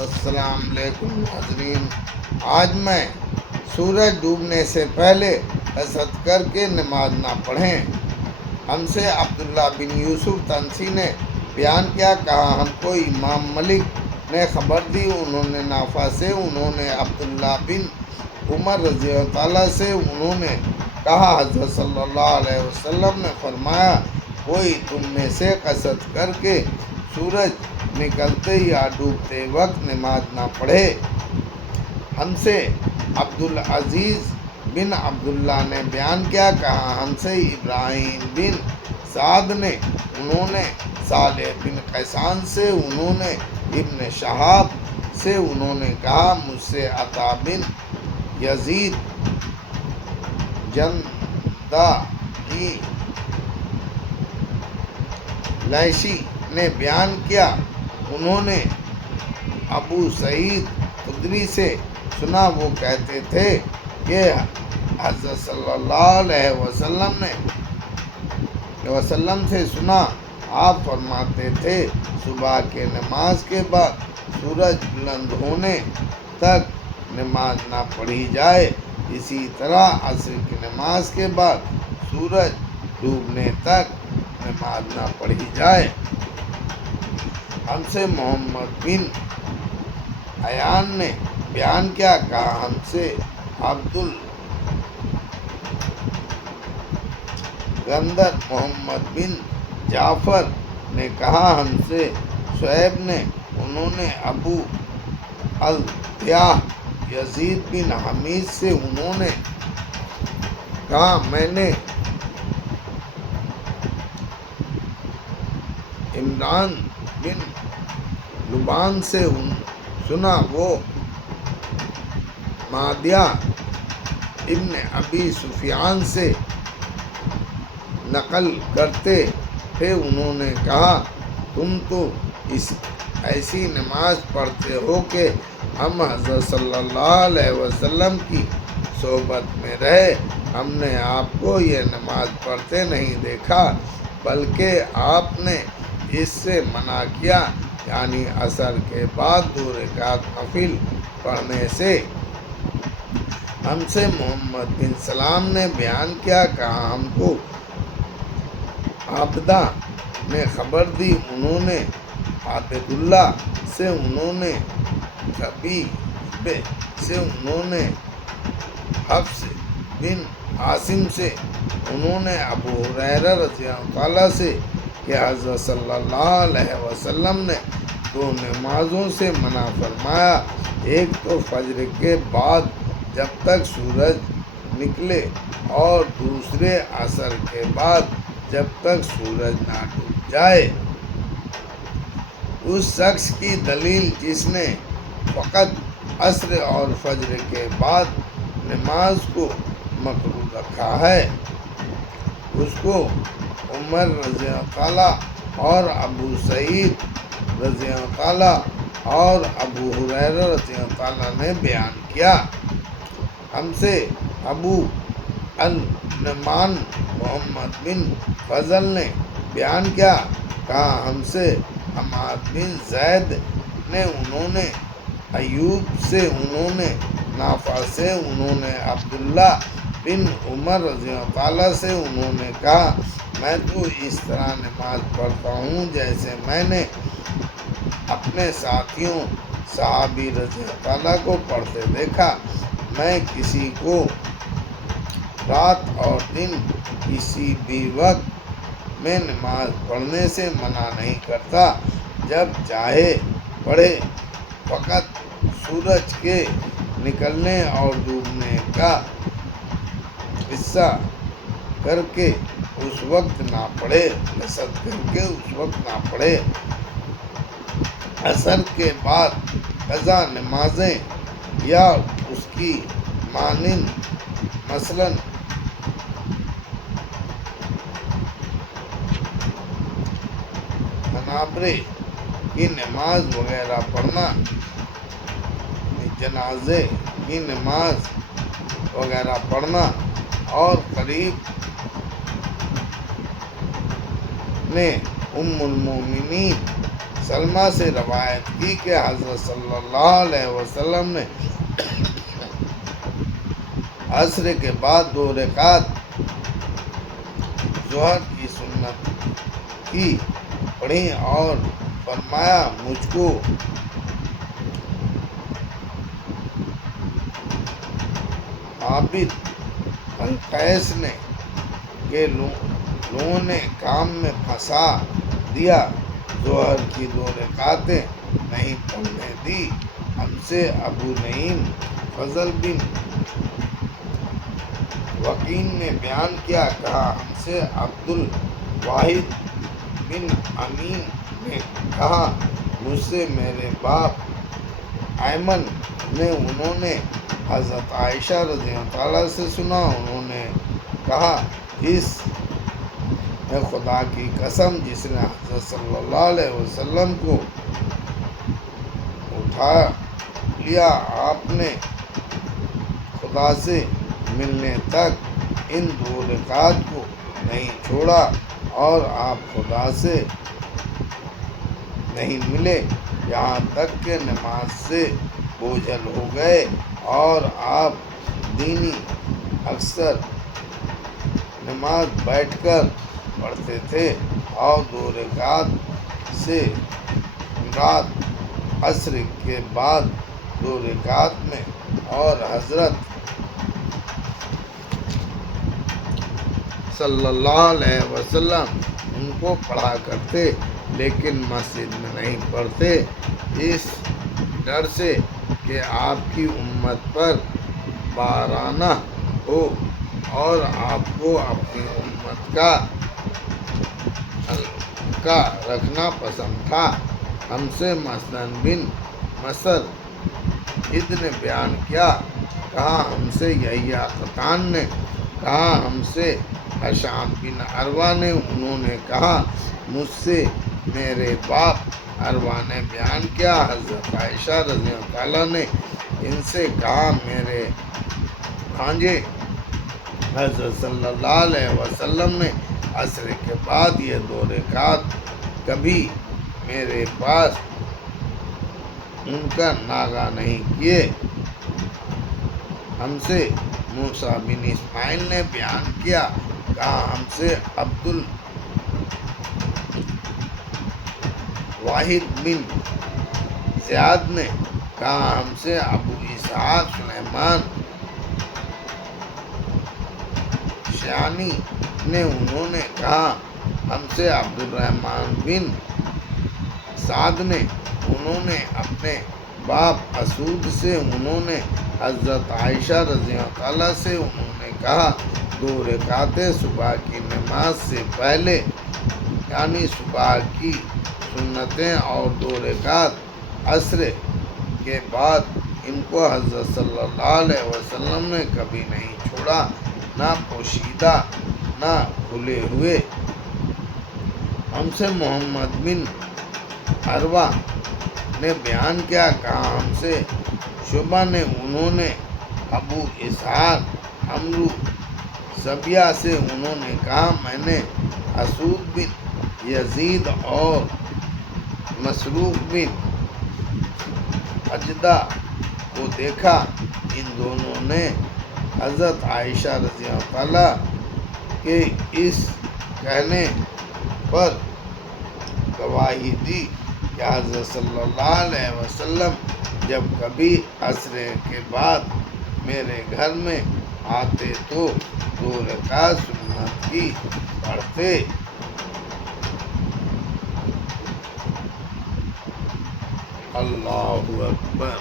السلام علیکم ناظرین، آج میں سورج ڈوبنے سے پہلے قصد کر کے نماز نہ پڑھیں۔ ہم سے عبداللہ بن یوسف تنسی نے بیان کیا، کہا ہم کو امام ملک نے خبر دی، انہوں نے نافع سے، انہوں نے عبداللہ بن عمر رضی اللہ تعالیٰ سے، انہوں نے کہا حضرت صلی اللہ علیہ وسلم نے فرمایا، کوئی تم میں سے قصد کر کے سورج نکلتے یا ڈوبتے وقت نماز نہ پڑھے۔ ہم سے عبدالعزیز بن عبداللہ نے بیان کیا، کہا ہم سے ابراہیم بن سعد نے، انہوں نے صالح بن قیسان سے، انہوں نے ابن شہاب سے، انہوں نے کہا مجھ سے عطا بن یزید جندائی لیثی نے بیان کیا، انہوں نے ابو سعید خدری سے سنا، وہ کہتے تھے کہ حضرت صلی اللہ علیہ وسلم سے سنا، آپ فرماتے تھے صبح کے نماز کے بعد سورج بلند ہونے تک نماز نہ پڑھی جائے، اسی طرح عصر کی نماز کے بعد سورج ڈوبنے تک نماز نہ پڑھی جائے۔ ہم سے محمد بن عیان نے بیان کیا، کہا ہم سے عبدالگندر محمد بن جعفر نے کہا ہم سے شعیب نے، انہوں نے ابو التیاہ یزید بن حمید سے، انہوں نے کہا میں نے عمران بن لبان سے سنا، وہ معدیہ ابن ابی سفیان سے نقل کرتے تھے، انہوں نے کہا تم تو ایسی نماز پڑھتے ہو کہ ہم حضرت صلی اللہ علیہ وسلم کی صحبت میں رہے، ہم نے آپ کو یہ نماز پڑھتے نہیں دیکھا، بلکہ آپ نے اس سے منع کیا، یعنی عصر کے بعد 2 رکعت نفل پڑھنے سے۔ ہم سے محمد بن سلام نے بیان کیا، کہا ہم کو عابدہ نے خبر دی، انہوں نے عابد اللہ سے، انہوں نے خبیب سے، انہوں نے حفص بن عاصم سے، انہوں نے ابو ہریرہ رضی اللہ تعالیٰ سے کہ حضرت صلی اللہ علیہ وسلم نے 2 نمازوں سے منع فرمایا، ایک تو فجر کے بعد جب تک سورج نکلے، اور دوسرے عصر کے بعد جب تک سورج نہ ڈوب جائے۔ اس شخص کی دلیل جس نے فقط عصر اور فجر کے بعد نماز کو مکروہ رکھا ہے، اس کو عمر رضی اللہ تعالیٰ اور ابو سعید رضی اللہ تعالیٰ اور ابو ہریرہ رضی اللہ تعالیٰ نے بیان کیا۔ ہم سے ابو النعمان محمد بن فضل نے بیان کیا، کہا ہم سے حماد بن زید نے، انہوں نے ایوب سے، انہوں نے نافع سے، انہوں نے عبداللہ بن عمر رضی اللہ تعالیٰ سے، انہوں نے کہا میں تو اس طرح نماز پڑھتا ہوں جیسے میں نے اپنے ساتھیوں صحابی رضی اللہ تعالیٰ کو پڑھتے دیکھا، میں کسی کو رات اور دن کسی بھی وقت میں نماز پڑھنے سے منع نہیں کرتا، جب چاہے پڑھے، فقط سورج کے نکلنے اور ڈوبنے کا قصہ کر کے اس وقت نہ پڑھے، قصد کر کے اس وقت نہ پڑھے۔ عصر کے بعد قضا نمازیں یا اس کی مانند، مثلاً منابرے کی نماز وغیرہ پڑھنا، جنازے کی نماز وغیرہ پڑھنا، اور قریب نے ام المومنین سلمہ سے روایت کی کہ حضرت صلی اللہ علیہ وسلم نے عصر کے بعد 2 رکعت ظہر کی سنت کی پڑھی اور فرمایا مجھ کو عابد القیس نے کہ لوگوں نے کام میں پھنسا دیا، ظہر کی 2 رکعتیں نہیں پڑھنے دی۔ ہم سے ابو نعیم فضل بن وکین نے بیان کیا، کہا ہم سے عبد الواحد بن امین نے کہا مجھ سے میرے باپ ایمن نے، انہوں نے حضرت عائشہ رضی اللہ عنہا سے سنا، انہوں نے کہا اس خدا کی قسم جس نے حضرت صلی اللہ علیہ وسلم کو اٹھا لیا، آپ نے خدا سے ملنے تک ان 2 رکعات کو نہیں چھوڑا، اور آپ خدا سے نہیں ملے یہاں تک کہ نماز سے بوجھل ہو گئے، اور آپ دینی اکثر نماز بیٹھ کر پڑھتے تھے، اور 2 رکعت سے مراد عصر کے بعد 2 رکعت میں، اور حضرت صلی اللہ علیہ وسلم ان کو پڑھا کرتے لیکن مسجد میں نہیں پڑھتے، اس ڈر سے کہ آپ کی امت پر بارانہ ہو، اور آپ کو اپنی امت کا حلقہ رکھنا پسند تھا۔ ہم سے مسعود بن مسعود نے بیان کیا، کہا ہم سے یحییٰ قطان نے کہا ہم سے ہشام بن عروہ نے، انہوں نے کہا مجھ سے میرے باپ عروہ نے بیان کیا، حضرت عائشہ رضی اللہ عنہا نے ان سے کہا میرے بھانجے حضرت صلی اللہ علیہ وسلم نے عصر کے بعد یہ 2 رکعت کبھی میرے پاس ان کا ناغہ نہیں کیے۔ ہم سے موسیٰ بن اسماعیل نے بیان کیا، کہا ہم سے عبد الواحد بن زیاد نے کہا ہم سے ابو اسحاق سلیمان شیانی نے، انہوں نے کہا ہم سے عبد الرحمن بن سعد نے، انہوں نے اپنے باپ اسود سے، انہوں نے حضرت عائشہ رضی اللہ عنہا سے، انہوں نے کہا 2 رکعتیں صبح کی نماز سے پہلے یعنی صبح کی سنتیں، اور 2 رکعت عصر کے بعد، ان کو حضرت صلی اللہ علیہ وسلم نے کبھی نہیں چھوڑا، نہ پوشیدہ نہ کھلے ہوئے۔ ہم سے محمد بن عروہ نے بیان کیا، کہا ہم سے شعبہ نے، انہوں نے ابو اسحاق عمرو سبیہ سے، انہوں نے کہا میں نے اسود بن یزید اور مسروق بن اجدع کو دیکھا، ان دونوں نے حضرت عائشہ رضی اللہ عنہا کے اس کہنے پر گواہی دی کہ حضرت صلی اللہ علیہ وسلم جب کبھی عصر کے بعد میرے گھر میں آتے تو 2 رکعت سنت کی پڑھتے۔ اللہ اکبر۔